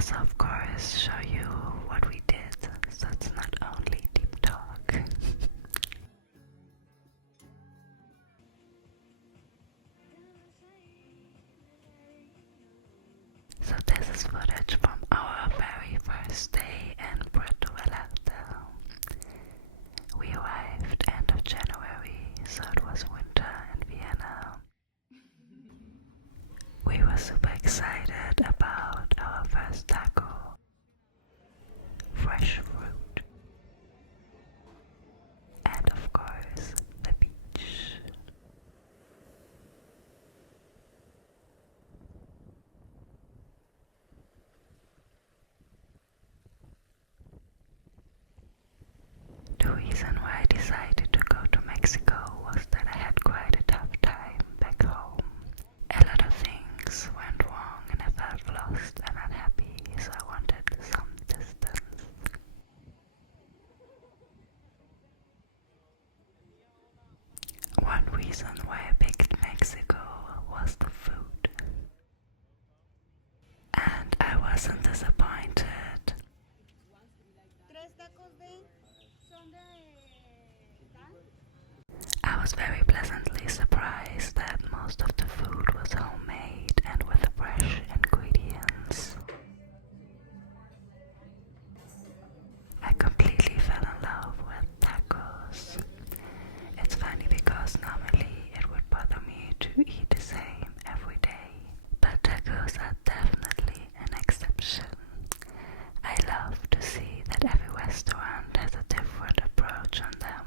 also of course show you what we did, so it's not only deep talk. So this is footage from our very first day in Puerto Vallarta. We arrived end of January, so it was winter in Vienna. We were super excited about our first taco. Fresh fruit. And of course, the beach. The reason why I decided to go to Mexico was that I had quite a tough time back home. A lot of things went wrong and I felt lost and unhappy, so I wanted some distance. One reason why I picked Mexico was the food. And I wasn't disappointed. I was very pleasantly surprised that most of the food was homemade and with fresh ingredients. I completely fell in love with tacos. It's funny because normally it would bother me to eat the same every day, but tacos are definitely an exception. I love to see that every restaurant has a different approach on them.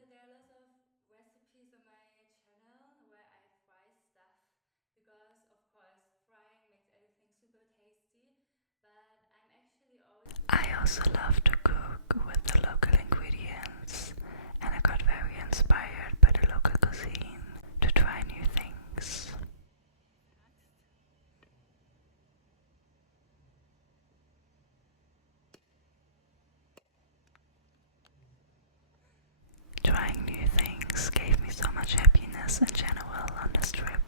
There are lots of recipes on my channel where I fry stuff because of course frying makes everything super tasty, but I'm actually always I also love to cook with the local ingredients, and I got very inspired by the local cuisine to try new things. Trying new things gave me so much happiness in general on this trip.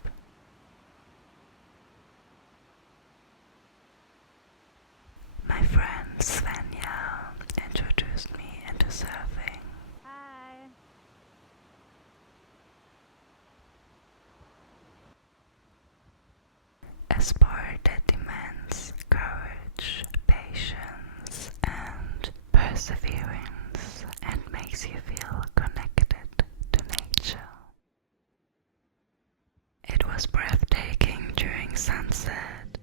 My friend Svenja introduced me into surfing. Hi. A sport that demands courage, patience, and perseverance, and makes you feel connected to nature. It was breathtaking during sunset.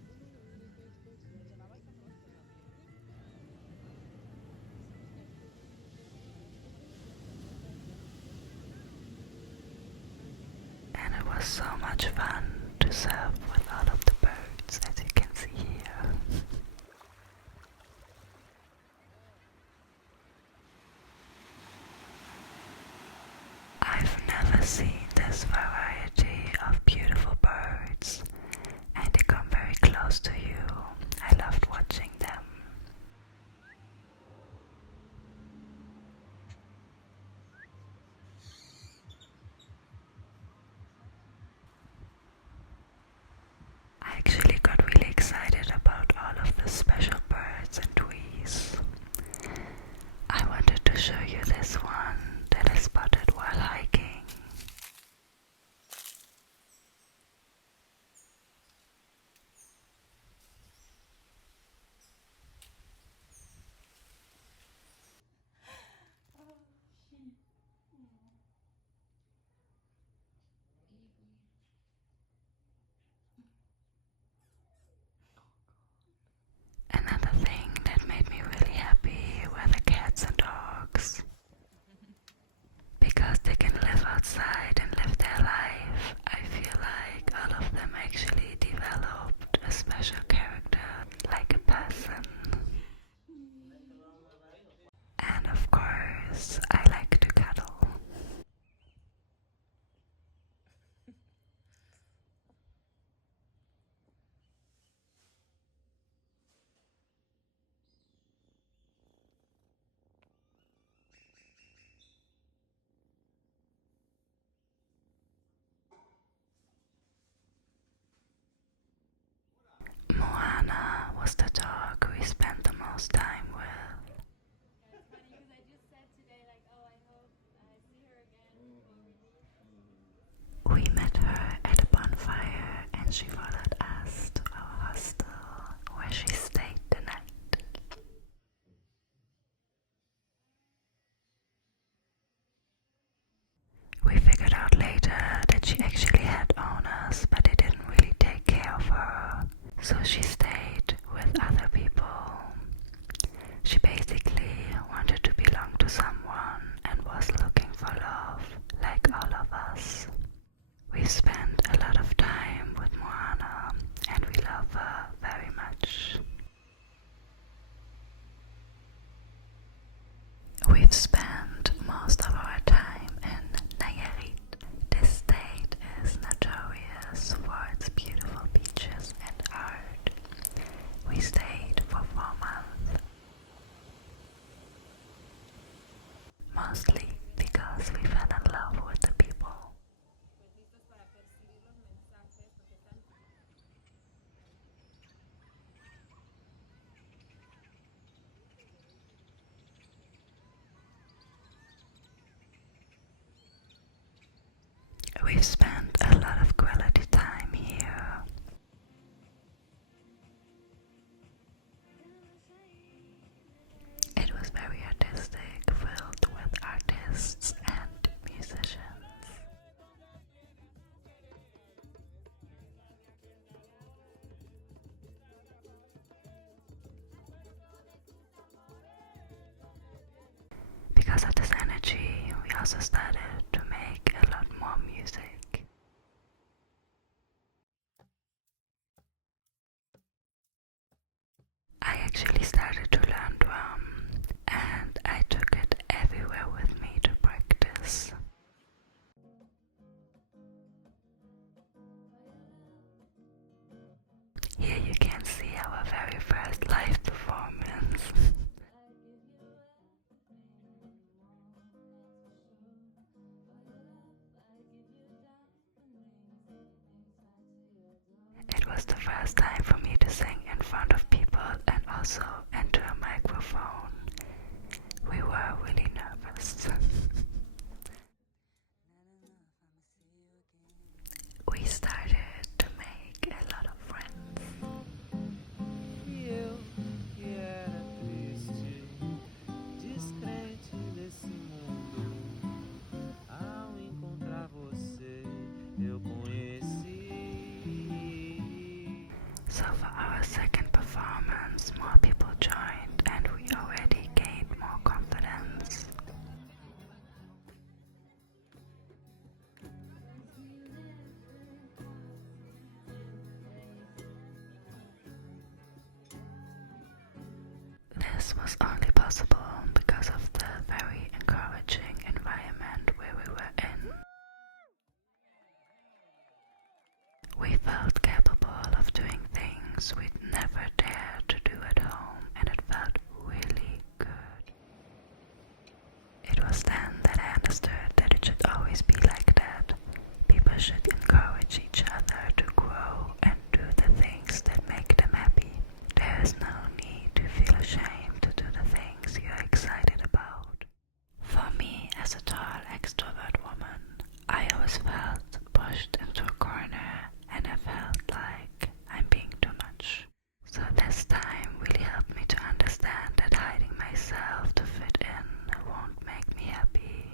And it was so much fun to surf with all of the birds, as you can see here. I've never seen this variety of beautiful birds, and they come very close to you. I loved watching them. I actually got really also started to make a lot more music. I actually started to learn drum, and I took it everywhere with me to practice. Here you can see our very first live performance. It was the first time for me to sing in front of people and also into a microphone. We were really nervous. We started to make a lot of friends. Eu que era triste, descrente desse mundo, ao encontrar você, eu conheci. So for our second performance, more people joined and we already gained more confidence. This was only possible because of the very encouraging environment where we were in. We felt capable of doing things we'd never dared to do at home, and it felt really good. It was then that I understood that it should always be like that. People should encourage each other to grow and do the things that make them happy. There is no need to feel ashamed to do the things you're excited about. For me, as a tall extrovert woman, I always felt pushed into a corner and I felt like I'm being too much. So this time really helped me to understand that hiding myself to fit in won't make me happy.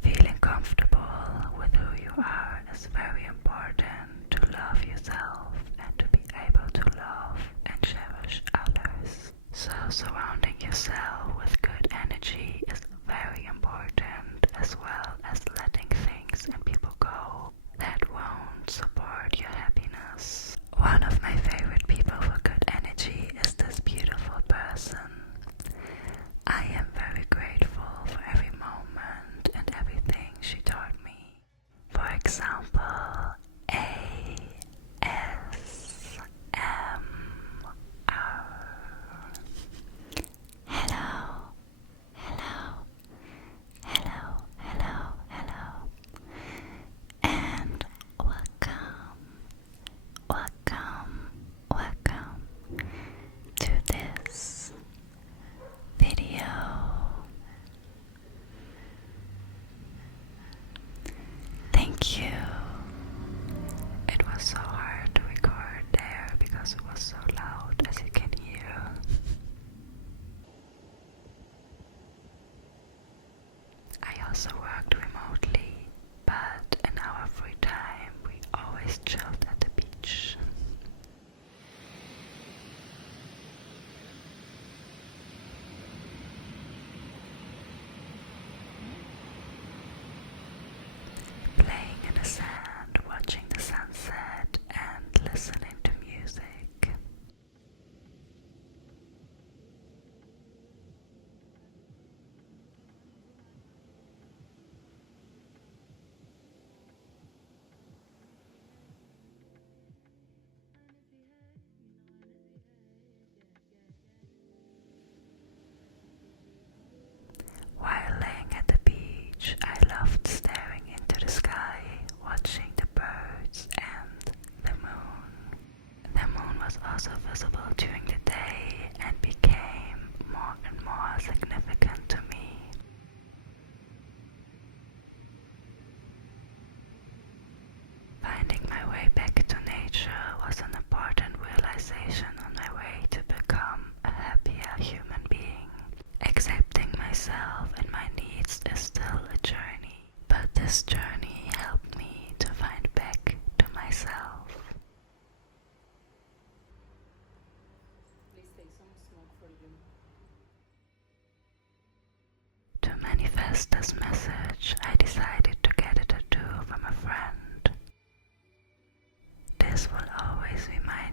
Feeling comfortable with who you are is very important to love yourself and to be able to love and cherish others. So surrounding yourself with good energy is very important, as well as letting things and people go that won't support your happiness. One of my favorite people for good energy is this beautiful person. I am very grateful for every moment and everything she taught me. For example, ASMR. Hello, hello, hello, hello, hello, and welcome, welcome, welcome to this video. Thank you. It was so hard to record there because it was so loud, as you can hear. I also worked remotely, but in our free time we always chilled at the beach. Playing in the sand, watching the sunset, and listening to music. While laying at the beach, I loved staring into the sky, watching the birds and the moon. The moon was also visible during the day and became more and more significant to me. Finding my way back to nature was an important realization on my way to become a happier human being. Accepting myself and my needs is still a journey, but this journey helped me to find back to myself. Please take some smoke for you. To manifest this message, always be my